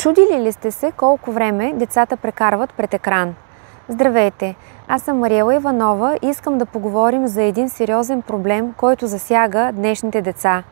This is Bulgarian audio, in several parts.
Чудили ли сте се колко време децата прекарват пред екран? Здравейте! Аз съм Мариела Иванова и искам да поговорим за един сериозен проблем, който засяга днешните деца.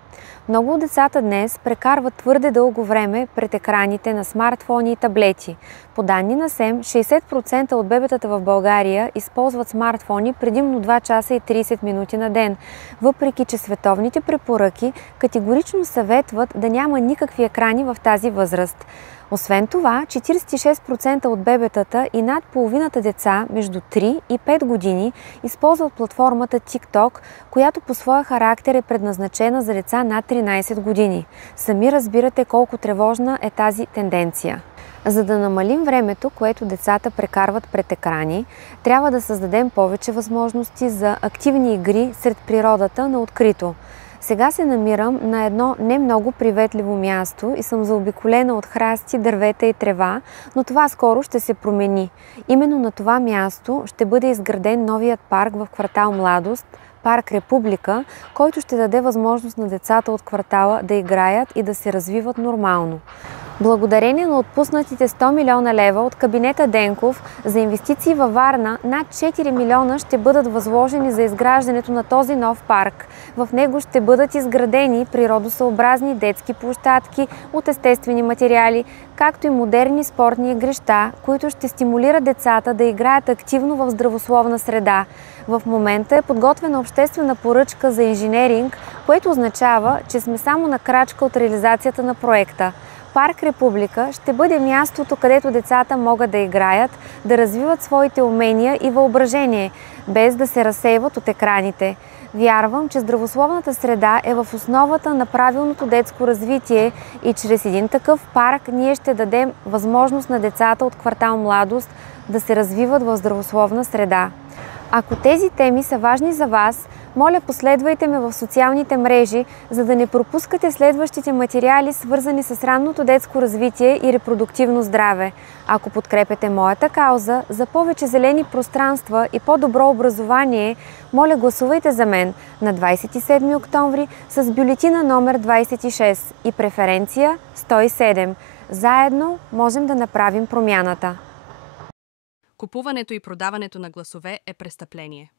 Много от децата днес прекарват твърде дълго време пред екраните на смартфони и таблети. По данни на СЕМ, 60% от бебетата в България използват смартфони предимно 2 часа и 30 минути на ден, въпреки че световните препоръки категорично съветват да няма никакви екрани в тази възраст. Освен това, 46% от бебетата и над половината деца между 3 и 5 години използват платформата TikTok, която по своя характер е предназначена за деца над 13 години. Сами разбирате колко тревожна е тази тенденция. За да намалим времето, което децата прекарват пред екрани, трябва да създадем повече възможности за активни игри сред природата на открито. Сега се намирам на едно не много приветливо място и съм заобиколена от храсти, дървета и трева, но това скоро ще се промени. Именно на това място ще бъде изграден новият парк в квартал Младост, парк Република, който ще даде възможност на децата от квартала да играят и да се развиват нормално. Благодарение на отпуснатите 100 милиона лева от кабинета Денков за инвестиции във Варна, над 4 милиона ще бъдат възложени за изграждането на този нов парк. В него ще бъдат изградени природосъобразни детски площадки от естествени материали, както и модерни спортни игрища, които ще стимулират децата да играят активно в здравословна среда. В момента е подготвена обществена поръчка за инженеринг, което означава, че сме само на крачка от реализацията на проекта. Парк Република ще бъде мястото, където децата могат да играят, да развиват своите умения и въображение, без да се разсейват от екраните. Вярвам, че здравословната среда е в основата на правилното детско развитие и чрез един такъв парк ние ще дадем възможност на децата от квартал Младост да се развиват в здравословна среда. Ако тези теми са важни за вас, моля, последвайте ме в социалните мрежи, за да не пропускате следващите материали, свързани с ранното детско развитие и репродуктивно здраве. Ако подкрепяте моята кауза за повече зелени пространства и по-добро образование, моля, гласувайте за мен на 27 октомври с бюлетина номер 26 и преференция 107. Заедно можем да направим промяната. Купуването и продаването на гласове е престъпление.